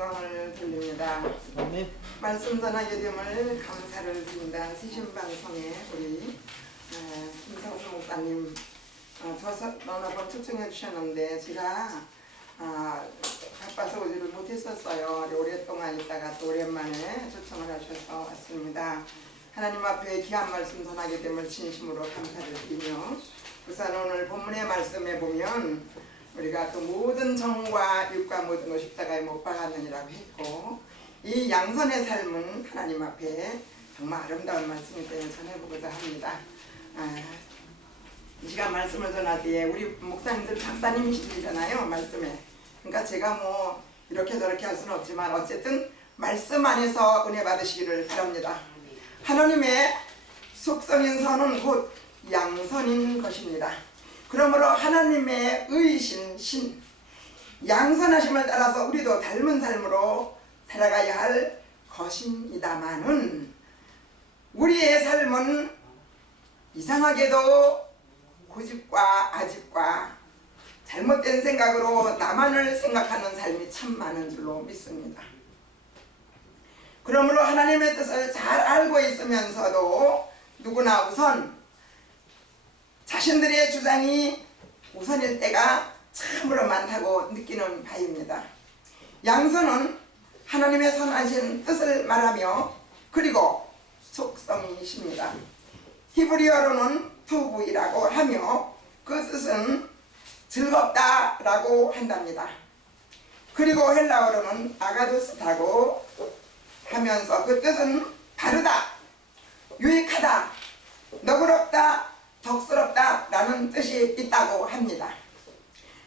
영광을 돌립니다. 아멘. 말씀 전하게 됨을 감사를 드립니다. 시신방송에 우리 김성수 목사님 어느 번 초청해 주셨는데 제가 바빠서 오지를 못했었어요. 오랫동안 있다가 또 오랜만에 초청을 하셔서 왔습니다. 하나님 앞에 귀한 말씀 전하게 됨을 진심으로 감사를 드리며 우선 오늘 본문의 말씀에 보면 우리가 그 모든 정과 육과 모든 것 십자가에 못 박았느니라고 했고 이 양선의 삶은 하나님 앞에 정말 아름다운 말씀이 때문에 전해보고자 합니다. 이 시간 말씀을 전할 때에 우리 목사님들 박사님이시잖아요. 말씀에. 그러니까 제가 뭐 이렇게 저렇게 할 수는 없지만 어쨌든 말씀 안에서 은혜 받으시기를 바랍니다. 하나님의 속성인 선은 곧 양선인 것입니다. 그러므로 하나님의 의신 신 양선하심을 따라서 우리도 닮은 삶으로 살아가야 할 것입니다마는 우리의 삶은 이상하게도 고집과 아집과 잘못된 생각으로 나만을 생각하는 삶이 참 많은 줄로 믿습니다. 그러므로 하나님의 뜻을 잘 알고 있으면서도 누구나 우선 자신들의 주장이 우선일 때가 참으로 많다고 느끼는 바입니다. 양선은 하나님의 선하신 뜻을 말하며 그리고 속성이십니다. 히브리어로는 투부이라고 하며 그 뜻은 즐겁다라고 한답니다. 그리고 헬라어로는 아가도스타고 하면서 그 뜻은 바르다, 유익하다, 너그럽다, 덕스럽다 라는 뜻이 있다고 합니다.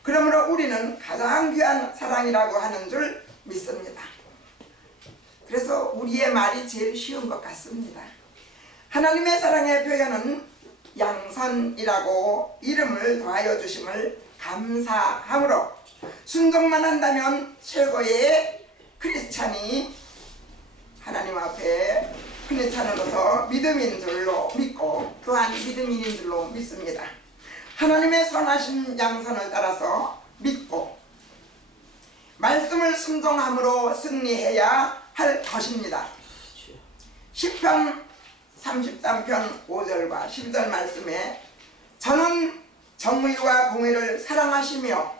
그러므로 우리는 가장 귀한 사랑이라고 하는 줄 믿습니다. 그래서 우리의 말이 제일 쉬운 것 같습니다. 하나님의 사랑의 표현은 양선이라고 이름을 더하여 주심을 감사함으로 순종만 한다면 최고의 크리스찬이 하나님 앞에 크리스찬으로서 믿음인 줄로 믿고 또한 믿음인인 줄로 믿습니다. 하나님의 선하신 양선을 따라서 믿고 말씀을 순종함으로 승리해야 할 것입니다. 시편 33편 5절과 10절 말씀에 저는 정의와 공의를 사랑하시며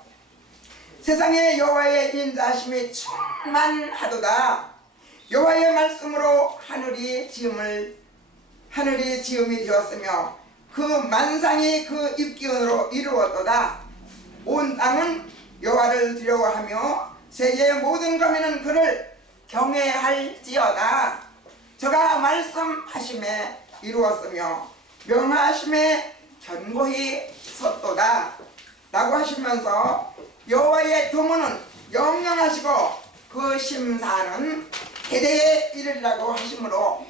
세상에 여호와의 인자하심이 충만하도다. 여호와의 말씀으로 하늘이 지음이 되었으며 그 만상이 그 입기운으로 이루어도다. 온 땅은 여호와를 두려워하며 세계의 모든 거민은 그를 경외할지어다. 저가 말씀하심에 이루었으며 명하심에 견고히 섰도다 라고 하시면서 여호와의 도문은 영영하시고 그 심사는 대대에 이르리라고 하시므로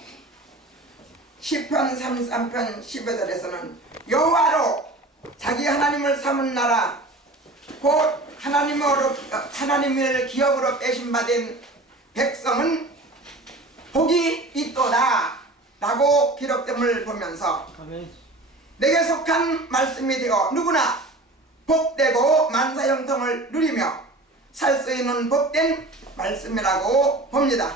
시편 33편 15절에서는 여호와로 자기 하나님을 삼은 나라 곧 하나님을 기업으로 빼신받은 백성은 복이 있도다 라고 기록됨을 보면서 아멘. 내게 속한 말씀이 되어 누구나 복되고 만사형통을 누리며 살 수 있는 복된 말씀이라고 봅니다.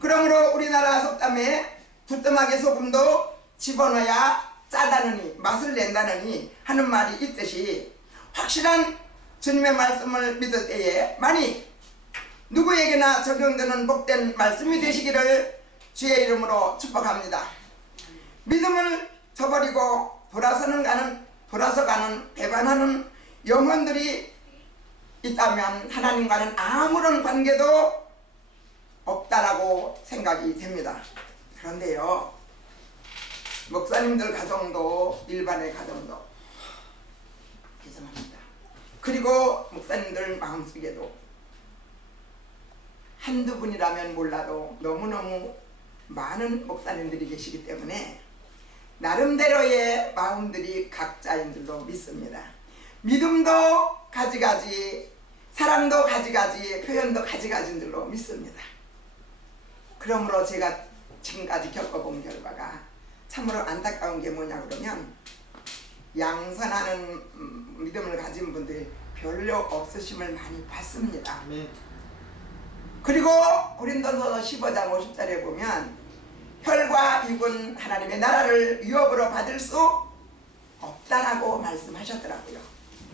그러므로 우리나라 속담에 부뚜막에 소금도 집어넣어야 짜다느니 맛을 낸다느니 하는 말이 있듯이 확실한 주님의 말씀을 믿을 때에 만일 누구에게나 적용되는 복된 말씀이 되시기를 주의 이름으로 축복합니다. 믿음을 저버리고 돌아서 가는 배반하는 영혼들이 있다면 하나님과는 아무런 관계도 없다라고 생각이 됩니다. 그런데요, 목사님들 가정도 일반의 가정도 죄송합니다. 그리고 목사님들 마음속에도 한두 분이라면 몰라도 너무너무 많은 목사님들이 계시기 때문에 나름대로의 마음들이 각자인 줄로 믿습니다. 믿음도 가지가지, 사랑도 가지가지, 표현도 가지가지인 줄로 믿습니다. 그러므로 제가 지금까지 겪어본 결과가 참으로 안타까운 게 뭐냐 그러면 양선하는 믿음을 가진 분들 별로 없으심을 많이 봤습니다. 그리고 고린도서 15장 50절에 보면 혈과 육은 하나님의 나라를 위협으로 받을 수 없다라고 말씀하셨더라고요.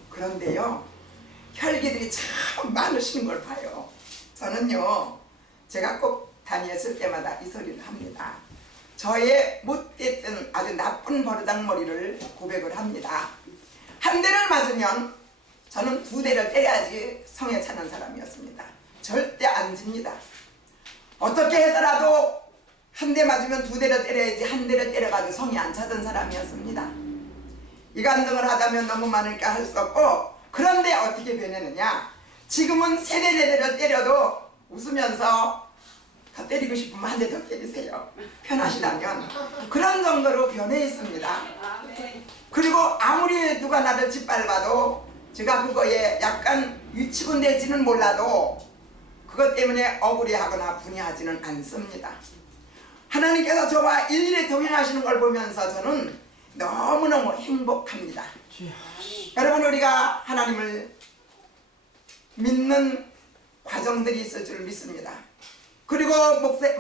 그런데요, 혈기들이 참 많으신 걸 봐요. 저는요, 제가 꼭 다녔을 때마다 이 소리를 합니다. 저의 못됐던 아주 나쁜 버르장머리를 고백을 합니다. 한 대를 맞으면 저는 두 대를 때려야지 성에 차는 사람이었습니다. 절대 안 집니다. 어떻게 해서라도 한 대 맞으면 두 대를 때려야지 한 대를 때려가지고 성이 안 차던 사람이었습니다. 이간등을 하자면 너무 많으니까 할 수 없고, 그런데 어떻게 변했느냐, 지금은 세대 네 대를 때려도 웃으면서 더 때리고 싶으면 한 대 더 때리세요. 편하시다면. 그런 정도로 변해 있습니다. 그리고 아무리 누가 나를 짓밟아도 제가 그거에 약간 위축은 될지는 몰라도 그것 때문에 억울해하거나 분해하지는 않습니다. 하나님께서 저와 일일이 동행하시는 걸 보면서 저는 너무너무 행복합니다. 여러분, 우리가 하나님을 믿는 과정들이 있을 줄 믿습니다. 그리고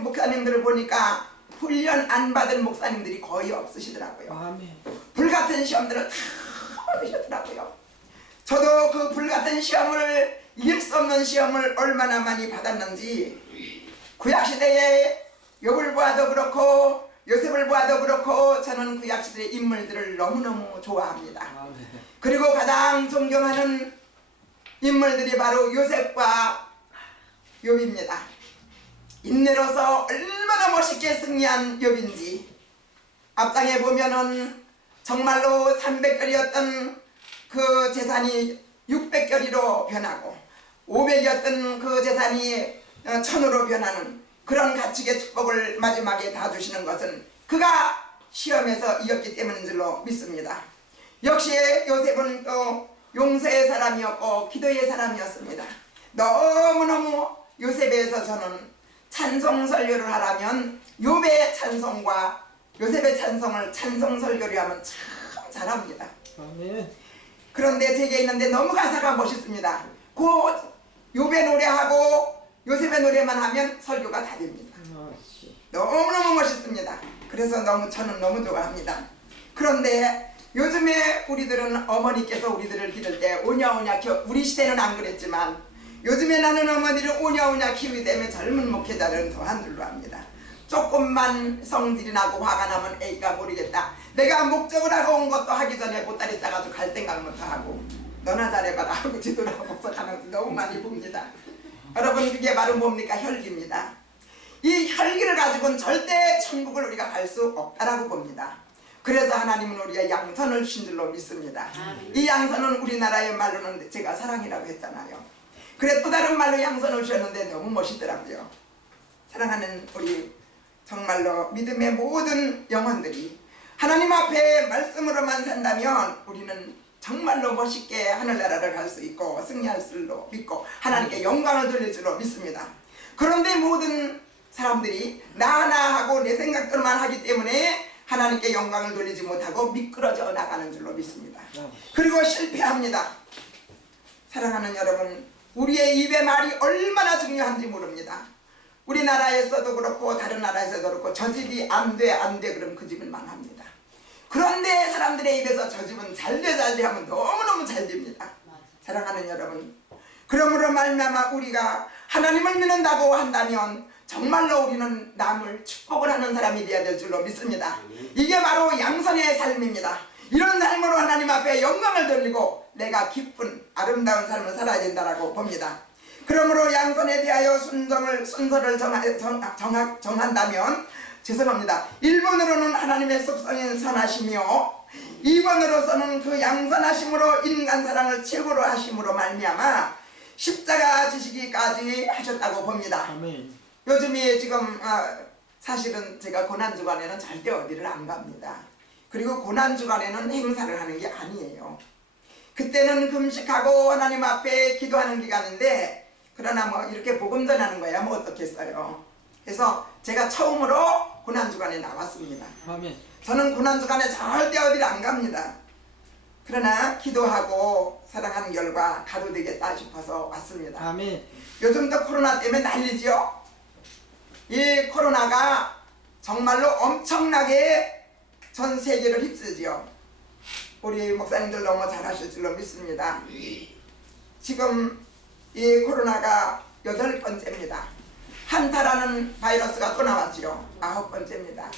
목사님들을 보니까 훈련 안 받은 목사님들이 거의 없으시더라고요. 아멘. 불같은 시험들을 다 받으셨더라고요. 저도 그 불같은 시험을, 이길 수 없는 시험을 얼마나 많이 받았는지, 구약시대에 욥을 보아도 그렇고 요셉을 보아도 그렇고 저는 구약시대의 인물들을 너무너무 좋아합니다. 그리고 가장 존경하는 인물들이 바로 요셉과 욥입니다. 인내로서 얼마나 멋있게 승리한 욥인지, 앞장에 보면은 정말로 300결이었던 그 재산이 600결이로 변하고 500이었던 그 재산이 1000으로 변하는 그런 가축의 축복을 마지막에 다 주시는 것은 그가 시험에서 이겼기 때문인 줄로 믿습니다. 역시 요셉은 또 용서의 사람이었고 기도의 사람이었습니다. 너무너무 요셉에 대해서 저는 찬송 설교를 하라면 욥의 찬송과 요셉의 찬송을 찬송 설교를 하면 참 잘합니다. 아멘. 그런데 제게 있는데 너무 가사가 멋있습니다. 그 욥의 노래하고 요셉의 노래만 하면 설교가 다 됩니다. 너무너무 멋있습니다. 그래서 저는 너무 좋아합니다. 그런데 요즘에 우리들은 어머니께서 우리들을 기를 때 오냐오냐 우리 시대는 안 그랬지만 요즘에 나는 어머니를 오냐오냐 키우기 때문에 젊은 목회자들은 더 한줄로 합니다. 조금만 성질이 나고 화가 나면 에이가 모르겠다. 내가 목적을 하고 온 것도 하기 전에 보따리 싸가지고 갈 생각부터 하고 너나 잘해봐라 하고 지도라고 목석하는 거 너무 많이 봅니다. 여러분, 그게 바로 뭡니까? 혈기입니다. 이 혈기를 가지고는 절대 천국을 우리가 갈 수 없다라고 봅니다. 그래서 하나님은 우리가 양선을 주신 줄로 믿습니다. 이 양선은 우리나라의 말로는 제가 사랑이라고 했잖아요. 그래 또 다른 말로 양선을 주셨는데 너무 멋있더라고요. 사랑하는 우리 정말로 믿음의 모든 영혼들이 하나님 앞에 말씀으로만 산다면 우리는 정말로 멋있게 하늘나라를 갈 수 있고 승리할 줄로 믿고 하나님께 영광을 돌릴 줄로 믿습니다. 그런데 모든 사람들이 나 하고 내 생각들만 하기 때문에 하나님께 영광을 돌리지 못하고 미끄러져 나가는 줄로 믿습니다. 그리고 실패합니다. 사랑하는 여러분, 우리의 입의 말이 얼마나 중요한지 모릅니다. 우리나라에서도 그렇고 다른 나라에서도 그렇고 저 집이 안 돼 그럼 그 집은 망합니다. 그런데 사람들의 입에서 저 집은 잘돼 하면 너무너무 잘 됩니다. 사랑하는 여러분, 그러므로 말미암아 우리가 하나님을 믿는다고 한다면 정말로 우리는 남을 축복을 하는 사람이 되어야 될 줄로 믿습니다. 이게 바로 양선의 삶입니다. 이런 삶으로 하나님 앞에 영광을 돌리고 내가 기쁜 아름다운 삶을 살아야 된다고 봅니다. 그러므로 양선에 대하여 순서를 정한다면 죄송합니다. 1번으로는 하나님의 속성인 선하시며 2번으로서는 그 양선하심으로 인간 사랑을 최고로 하심으로 말미암아 십자가 지시기까지 하셨다고 봅니다. 아멘. 요즘에 지금 사실은 제가 고난주간에는 절대 어디를 안 갑니다. 그리고 고난주간에는 행사를 하는 게 아니에요. 그때는 금식하고 하나님 앞에 기도하는 기간인데 그러나 뭐 이렇게 복음 전하는 거야 뭐 어떻겠어요. 그래서 제가 처음으로 고난주간에 나왔습니다. 아멘. 저는 고난주간에 절대 어디를 안 갑니다. 그러나 기도하고 사랑하는 결과 가도 되겠다 싶어서 왔습니다. 아멘. 요즘도 코로나 때문에 난리지요. 이 코로나가 정말로 엄청나게 전 세계를 휩쓰지요. 우리 목사님들 너무 잘하실 줄로 믿습니다. 지금 이 코로나가 8번째입니다. 한타라는 바이러스가 또 나왔지요. 9번째입니다.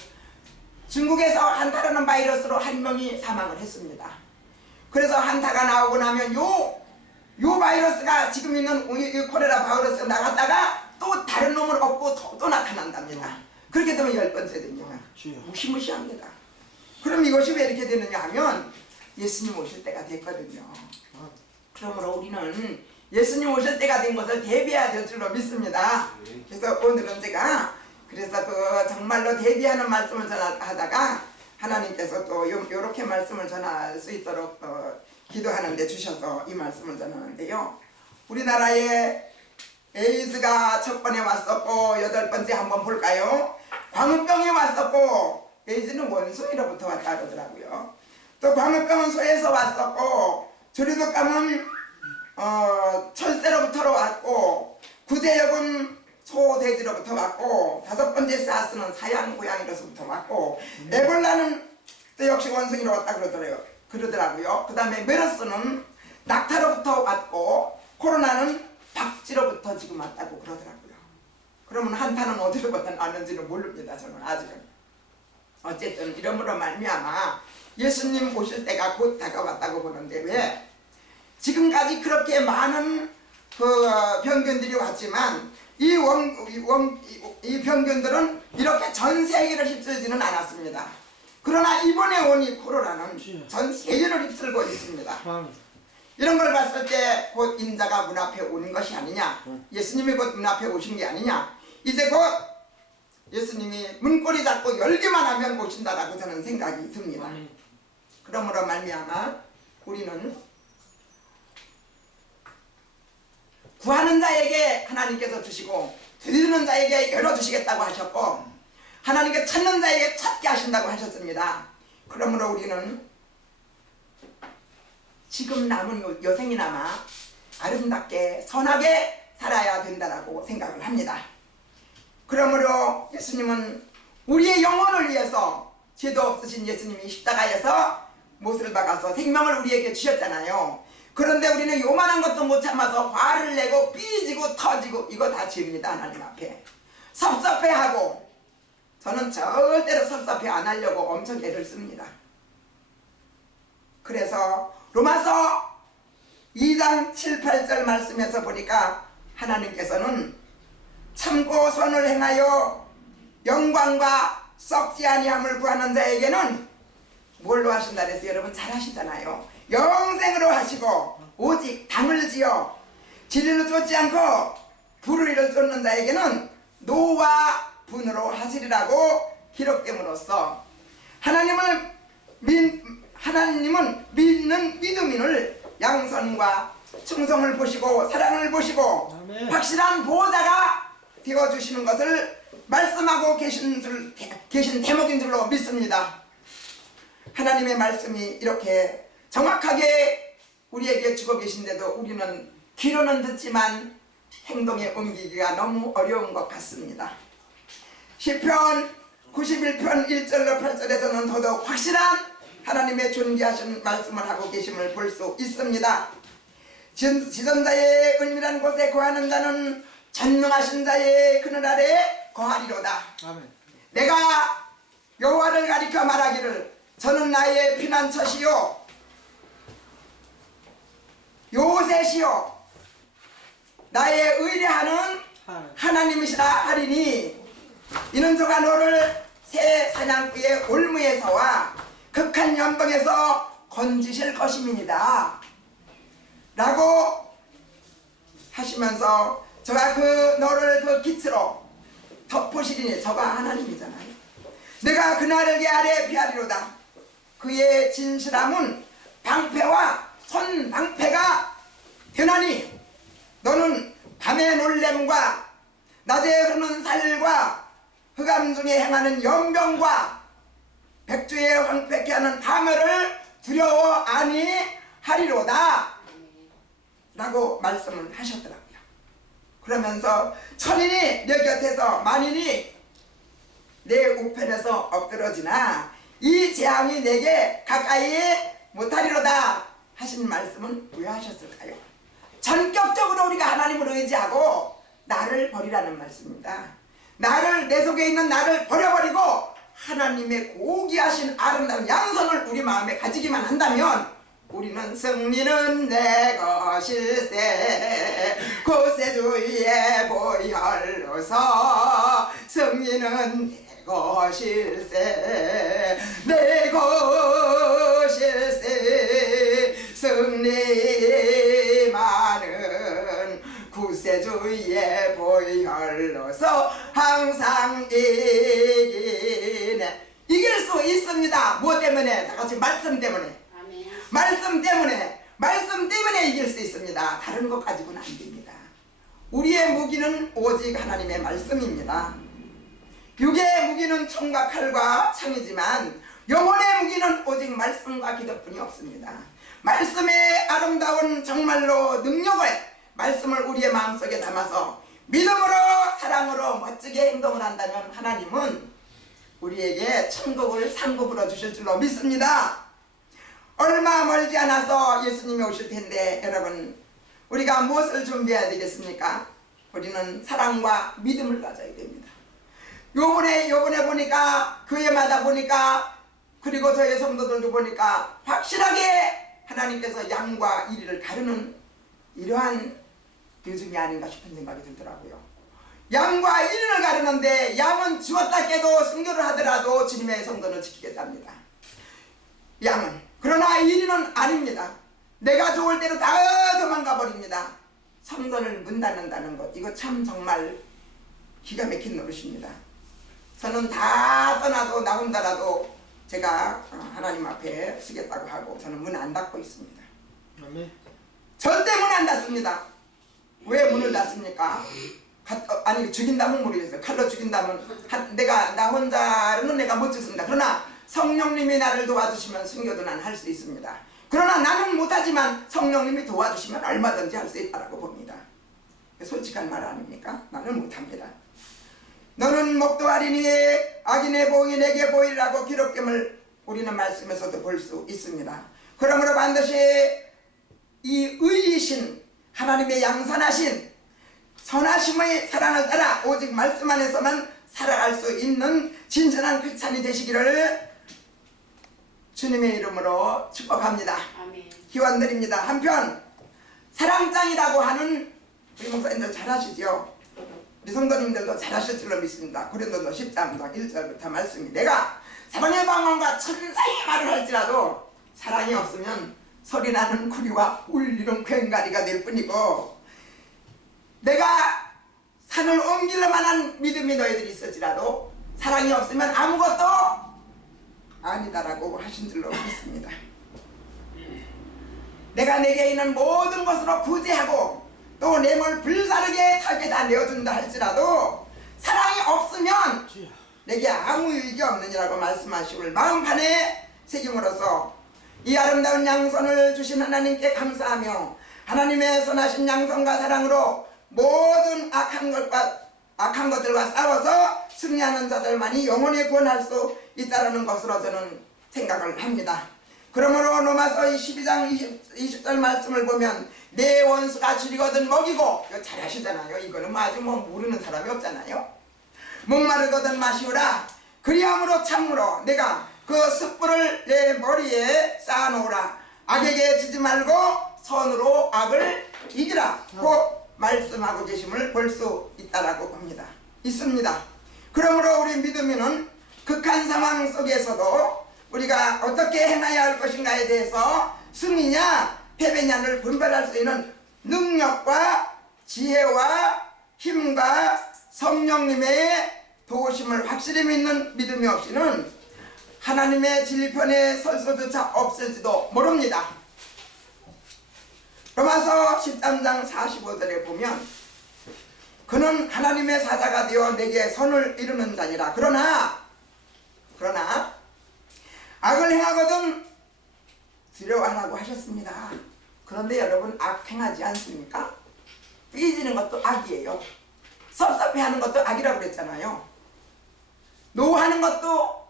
중국에서 한타라는 바이러스로 한 명이 사망을 했습니다. 그래서 한타가 나오고 나면 요 바이러스가 지금 있는 이 코레라 바이러스가 나갔다가 또 다른 놈을 얻고 또 나타난답니다. 그렇게 되면 10번째 됩니다. 무시무시합니다. 그럼 이것이 왜 이렇게 되느냐 하면 예수님 오실 때가 됐거든요. 그러므로 우리는 예수님 오실 때가 된 것을 대비해야 될 줄로 믿습니다. 그래서 오늘은 제가 정말로 대비하는 말씀을 전하다가 하나님께서 또 이렇게 말씀을 전할 수 있도록 기도하는데 주셔서 이 말씀을 전하는데요. 우리나라에 에이즈가 첫 번에 왔었고 8번째 한번 볼까요? 광우병이 왔었고 에이즈는 원숭이로부터 왔다 그러더라고요. 또 광우병은 소에서 왔었고 조류독감은 철새로부터 왔고 구제역은 소돼지로부터 왔고 5번째 사스는 사양 고양이로부터 왔고 에볼라는 또 역시 원숭이로 왔다 그러더라고요. 그 다음에 메르스는 낙타로부터 왔고 코로나는 박쥐로부터 지금 왔다고 그러더라고요. 그러면 한타는 어디로부터 왔는지는 모릅니다. 저는 아직은. 어쨌든 이러므로 말미암아 예수님 오실 때가 곧 다가왔다고 보는데 왜 지금까지 그렇게 많은 그 병균들이 왔지만 이 병균들은 이렇게 전 세계를 휩쓸지는 않았습니다. 그러나 이번에 온 이 코로나는 전 세계를 휩쓸고 있습니다. 이런 걸 봤을 때 곧 인자가 문 앞에 오는 것이 아니냐, 예수님이 곧 문 앞에 오신 게 아니냐, 이제 곧 예수님이 문고리 잡고 열기만 하면 오신다라고 저는 생각이 듭니다. 그러므로 말미암아 우리는 구하는 자에게 하나님께서 주시고 드리는 자에게 열어주시겠다고 하셨고 하나님께 찾는 자에게 찾게 하신다고 하셨습니다. 그러므로 우리는 지금 남은 여생이나마 아름답게 선하게 살아야 된다고 생각을 합니다. 그러므로 예수님은 우리의 영혼을 위해서 죄도 없으신 예수님이 십자가에서 못을 박아서 생명을 우리에게 주셨잖아요. 그런데 우리는 요만한 것도 못 참아서 화를 내고 삐지고 터지고 이거 다 죄입니다. 하나님 앞에 섭섭해하고 저는 절대로 섭섭해 안 하려고 엄청 애를 씁니다. 그래서 로마서 2장 7, 8절 말씀에서 보니까 하나님께서는 참고 선을 행하여 영광과 썩지 아니함을 구하는 자에게는 뭘로 하신다 그래서 여러분 잘 하시잖아요. 영생으로 하시고 오직 당을 지어 진리를 쫓지 않고 불의를 쫓는 자에게는 노와 분으로 하시리라고 기록됨으로써 하나님은 믿는 믿음인을 양선과 충성을 보시고 사랑을 보시고 아멘. 확실한 보호자가 되어주시는 것을 말씀하고 계신 대목인 줄로 믿습니다. 하나님의 말씀이 이렇게 정확하게 우리에게 주고 계신데도 우리는 귀로는 듣지만 행동에 옮기기가 너무 어려운 것 같습니다. 시편 91편 1절로 8절에서는 더더욱 확실한 하나님의 존귀하신 말씀을 하고 계심을 볼 수 있습니다. 지존자의 은밀한 곳에 거하는 자는 전능하신 자의 그늘 아래에 거하리로다. 아멘. 내가 여호와를 가리켜 말하기를 저는 나의 피난처시요 요새시요 나의 의뢰하는 하나님이시라 하리니 이는 저가 너를 새 사냥꾼의 올무에서와 극한 연방에서 건지실 것임이니라 라고 하시면서 저가 너를 그 빛으로 덮으시리니 저가 하나님이잖아요. 내가 그날을 그 아래 피하리로다. 그의 진실함은 방패와 선방패가 되나니 너는 밤의 놀램과 낮에 흐르는 살과 흑암 중에 행하는 연병과 백주에 황폐케 하는 파멸을 두려워 아니하리로다 라고 말씀을 하셨더라고요. 그러면서 천인이 내 곁에서 만인이 내 우편에서 엎드러지나 이 재앙이 내게 가까이 못하리로다 하신 말씀은 왜 하셨을까요? 전격적으로 우리가 하나님을 의지하고 나를 버리라는 말씀입니다. 나를, 내 속에 있는 나를 버려버리고 하나님의 고귀하신 아름다운 양성을 우리 마음에 가지기만 한다면 우리는 승리는 내 것일세 구세주의 보혈로서 승리는 내 것일세 내 것일세 승리만은 구세주의 보혈로서 항상 이기네. 이길 수 있습니다. 무엇 때문에? 다 같이 말씀 때문에. 아멘. 말씀 때문에 이길 수 있습니다. 다른 것 가지고는 안 됩니다. 우리의 무기는 오직 하나님의 말씀입니다. 육의 무기는 총과 칼과 창이지만 영혼의 무기는 오직 말씀과 기도뿐이 없습니다. 말씀의 아름다운 정말로 능력을, 말씀을 우리의 마음속에 담아서 믿음으로 사랑으로 멋지게 행동을 한다면 하나님은 우리에게 천국을 상급으로 주실 줄로 믿습니다. 얼마 멀지 않아서 예수님이 오실 텐데 여러분, 우리가 무엇을 준비해야 되겠습니까? 우리는 사랑과 믿음을 가져야 됩니다. 요번에 보니까, 교회마다 보니까, 그리고 저희 성도들도 보니까 확실하게 하나님께서 양과 이리를 가르는 이러한 요즘이 아닌가 싶은 생각이 들더라고요. 양과 이리를 가르는데 양은 죽었다 깨도 순교를 하더라도 주님의 성도는 지키겠답니다. 양은. 그러나 이리는 아닙니다. 내가 좋을 대로 다 도망가 버립니다. 성도를 문 닫는다는 것, 이거 참 정말 기가 막힌 노릇입니다. 저는 다 떠나도 나 혼자라도 제가 하나님 앞에 쓰겠다고 하고 저는 문 안 닫고 있습니다. 절대 문 안 닫습니다. 왜 문을 닫습니까? 아니, 죽인다면 모르겠어요. 칼로 죽인다면 나 혼자로는 내가 못 죽습니다. 그러나 성령님이 나를 도와주시면 순교도 난 할 수 있습니다. 그러나 나는 못하지만 성령님이 도와주시면 얼마든지 할 수 있다고 봅니다. 솔직한 말 아닙니까? 나는 못합니다. 너는 목도하리니 악인의 보응이 내게 보이리라고 기록됨을 우리는 말씀에서도 볼 수 있습니다. 그러므로 반드시 이 의이신 하나님의 양선하신 선하심의 사랑을 따라 오직 말씀 안에서만 살아갈 수 있는 진실한 크리스찬이 되시기를 주님의 이름으로 축복합니다. 아멘. 기원드립니다. 한편 사랑장이라고 하는 우리 목사님들 잘 아시죠? 우리 성도님들도 잘 아실 줄로 믿습니다. 고린도서 13장 1절부터 말씀이, 내가 사랑의 방언과 천사의 말을 할지라도 사랑이 없으면 소리나는 구리와 울리는 괭가리가 될 뿐이고, 내가 산을 옮길 만한 믿음이 너희들이 있을지라도 사랑이 없으면 아무것도 아니다라고 하신 줄로 믿습니다. 내가 내게 있는 모든 것으로 구제하고 또 내 몸을 불사르게 타게 다 내어준다 할지라도 사랑이 없으면 내게 아무 유익이 없느니라고 말씀하시길 마음판에 새김으로써 이 아름다운 양손을 주신 하나님께 감사하며 하나님의 선하신 양손과 사랑으로 모든 악한 것들과 싸워서 승리하는 자들만이 영원히 구원할 수 있다는 것으로 저는 생각을 합니다. 그러므로 로마서 12장 20절 말씀을 보면 내 원수가 줄이거든 먹이고, 이거 잘 아시잖아요. 이거는 뭐 아주 모르는 사람이 없잖아요. 목마르거든 마시오라. 그리함으로 참으로 내가 그 숯불을 내 머리에 쌓아놓으라. 악에게 지지 말고 선으로 악을 이기라. 고 말씀하고 계심을 볼 수 있다라고 봅니다. 있습니다. 그러므로 우리 믿음인은 극한 상황 속에서도 우리가 어떻게 행해야 할 것인가에 대해서 승리냐 패배냐를 분별할 수 있는 능력과 지혜와 힘과 성령님의 도우심을 확실히 믿는 믿음이 없이는 하나님의 진리편에 설 수조차 없을지도 모릅니다. 로마서 13장 45절에 보면 그는 하나님의 사자가 되어 내게 선을 이루는 자니라. 그러나 악을 행하거든 두려워하라고 하셨습니다. 그런데 여러분 악행하지 않습니까? 삐지는 것도 악이에요. 섭섭해하는 것도 악이라고 그랬잖아요. 노하는 것도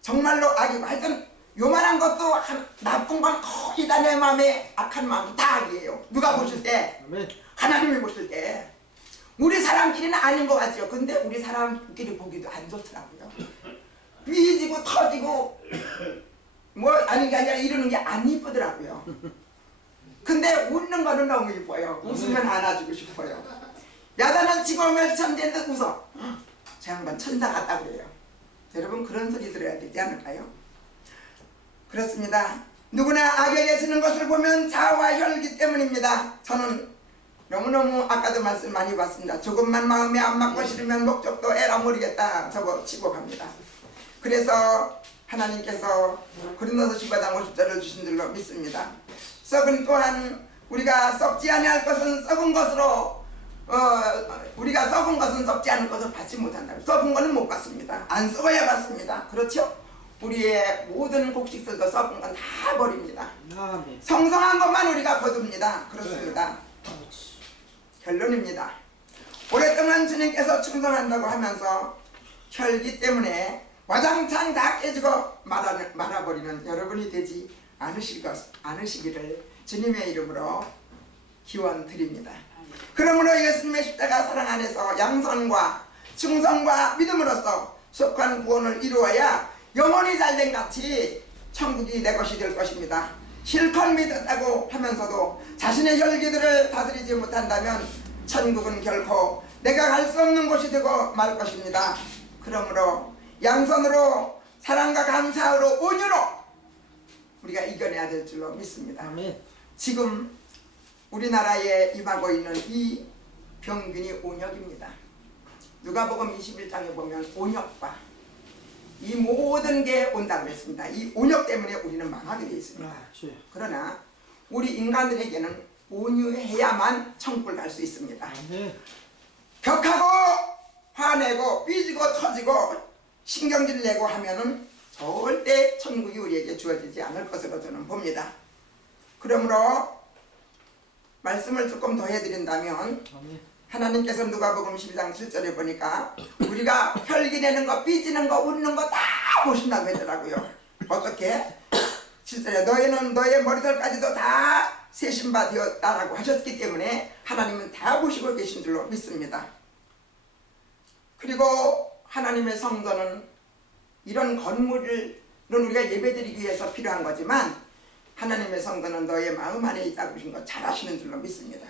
정말로 악이고 하여튼 요만한 것도 나쁜 건 거의 다 내 마음에 악한 마음 다 악이에요. 누가 보실 때? 하나님이 보실 때. 우리 사람끼리는 아닌 것 같죠. 근데 우리 사람끼리 보기도 안 좋더라고요. 삐지고 터지고 뭐 아닌 게 아니라 이러는 게 안 이쁘더라고요. 근데 웃는 거는 너무 이뻐요. 웃으면 안아주고 싶어요. 야단을 치고 오면 천재인데 웃어. 저 양반 천사 같다 그래요. 여러분 그런 소리 들어야 되지 않을까요? 그렇습니다. 누구나 악에게 지는 것을 보면 자아와 혈기 때문입니다. 저는 너무너무 아까도 말씀 많이 봤습니다. 조금만 마음에 안 맞고 싫으면 목적도 에라 모르겠다 저거 치고 갑니다. 그래서 하나님께서 고린도서 15장 50절을 주신 줄로 믿습니다. 썩은 또한 우리가 썩지 아니할 것은 썩은 것으로 우리가 썩은 것은 썩지 않은 것을 받지 못한다. 썩은 것은 못 받습니다. 안 썩어야 받습니다. 그렇죠? 우리의 모든 곡식들도 썩은 건 다 버립니다. 성성한 것만 우리가 거둡니다. 그렇습니다. 결론입니다. 오랫동안 주님께서 충성한다고 하면서 혈기 때문에 와장창 다 깨지고 말아버리는 여러분이 되지 않으시기를 주님의 이름으로 기원 드립니다. 그러므로 예수님의 십자가 사랑 안에서 양선과 충성과 믿음으로써 속한 구원을 이루어야 영원히 잘된 같이 천국이 내 것이 될 것입니다. 실컷 믿었다고 하면서도 자신의 혈기들을 다스리지 못한다면 천국은 결코 내가 갈 수 없는 곳이 되고 말 것입니다. 그러므로 양선으로 사랑과 감사로 온유로 우리가 이겨내야 될 줄로 믿습니다. 아멘. 지금 우리나라에 임하고 있는 이 병균이 온역입니다. 누가복음 21장에 보면 온역과 이 모든 게 온다고 했습니다. 이 온역 때문에 우리는 망하게 되어 있습니다. 그러나 우리 인간들에게는 온유해야만 천국을 갈 수 있습니다. 격하고 화내고 삐지고 터지고 신경질 내고 하면은 절대 천국이 우리에게 주어지지 않을 것으로 저는 봅니다. 그러므로 말씀을 조금 더 해드린다면 하나님께서 누가복음 12장 7절에 보니까 우리가 혈기 내는 거 삐지는 거 웃는 거 다 보신다고 하더라고요. 어떻게? 7절에 너희는 너의 머리털까지도 다 세신 바 되었다라고 하셨기 때문에 하나님은 다 보시고 계신 줄로 믿습니다. 그리고 하나님의 성전은 이런 건물은 우리가 예배드리기 위해서 필요한 거지만 하나님의 성전은 너의 마음 안에 있다고 그러신 거 잘 아시는 줄로 믿습니다.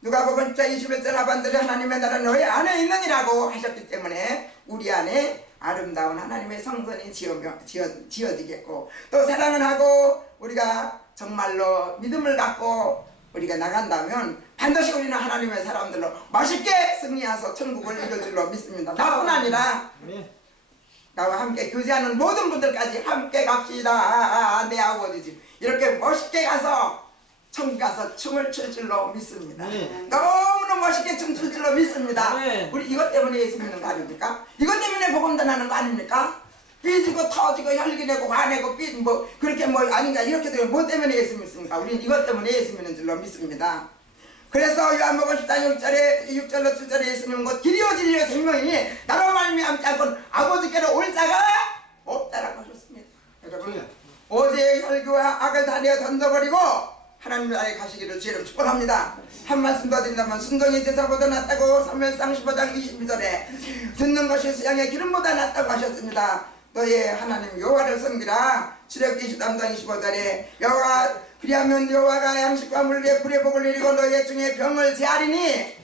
누가복음 21절 하반절에 하나님의 나라는 너의 안에 있느니라고 하셨기 때문에 우리 안에 아름다운 하나님의 성전이 지어지겠고 또 사랑을 하고 우리가 정말로 믿음을 갖고 우리가 나간다면 반드시 우리는 하나님의 사람들로 멋있게 승리해서 천국을 이룰 줄로 믿습니다. 나뿐 아니라 나와 함께 교제하는 모든 분들까지 함께 갑시다. 내 아버지 집 이렇게 멋있게 가서 천국 가서 춤을 출 줄로 믿습니다. 너무너무 멋있게 춤출 줄로 믿습니다. 우리 이것 때문에 예수 믿는 거 아닙니까? 이것 때문에 복음 전하는 거 아닙니까? 삐지고 터지고 혈기 내고 화내고 뭐 그렇게 뭐 아닌가 이렇게 되면 뭐 때문에 예수 믿습니까? 우리는 이것 때문에 예수 믿는 줄로 믿습니다. 그래서 요한복음 10장 6절로 7절에 예수님은 곧 길이요 진리요 생명이니 나로 말미암지 않고는 아버지께로 올 자가 없다라고 하셨습니다. 여러분 오직 혈기와 악을 다 내어 던져버리고 하나님 나라에 가시기를 주의로 축복합니다. 한 말씀 더 드린다면 순종이 제사보다 낫다고 사무엘상 15장 22절에 듣는 것이 수양의 기름보다 낫다고 하셨습니다. 너의 하나님 여호와를 섬기라. 출애굽기 23장 25절에 여호와 그리하면 여호와가 양식과 물 위에 불의 복을 내리고 너의 중에 병을 제하리니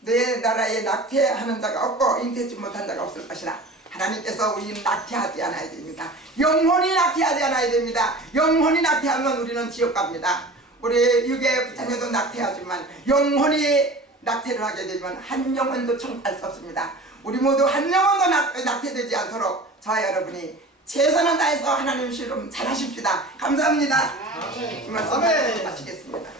너의 나라에 낙태하는 자가 없고 잉태치 못한 자가 없을 것이라. 하나님께서 우리는 낙태하지 않아야 됩니다. 영혼이 낙태하지 않아야 됩니다. 영혼이 낙태하면 우리는 지옥 갑니다. 우리 육의 자녀도 낙태하지만 영혼이 낙태를 하게 되면 한 영혼도 청할 수 없습니다. 우리 모두 한 영혼도 낙태되지 않도록 저와 여러분이 최선을 다해서 하나님 실험 잘 하십시다. 감사합니다. 이 말씀 마치겠습니다.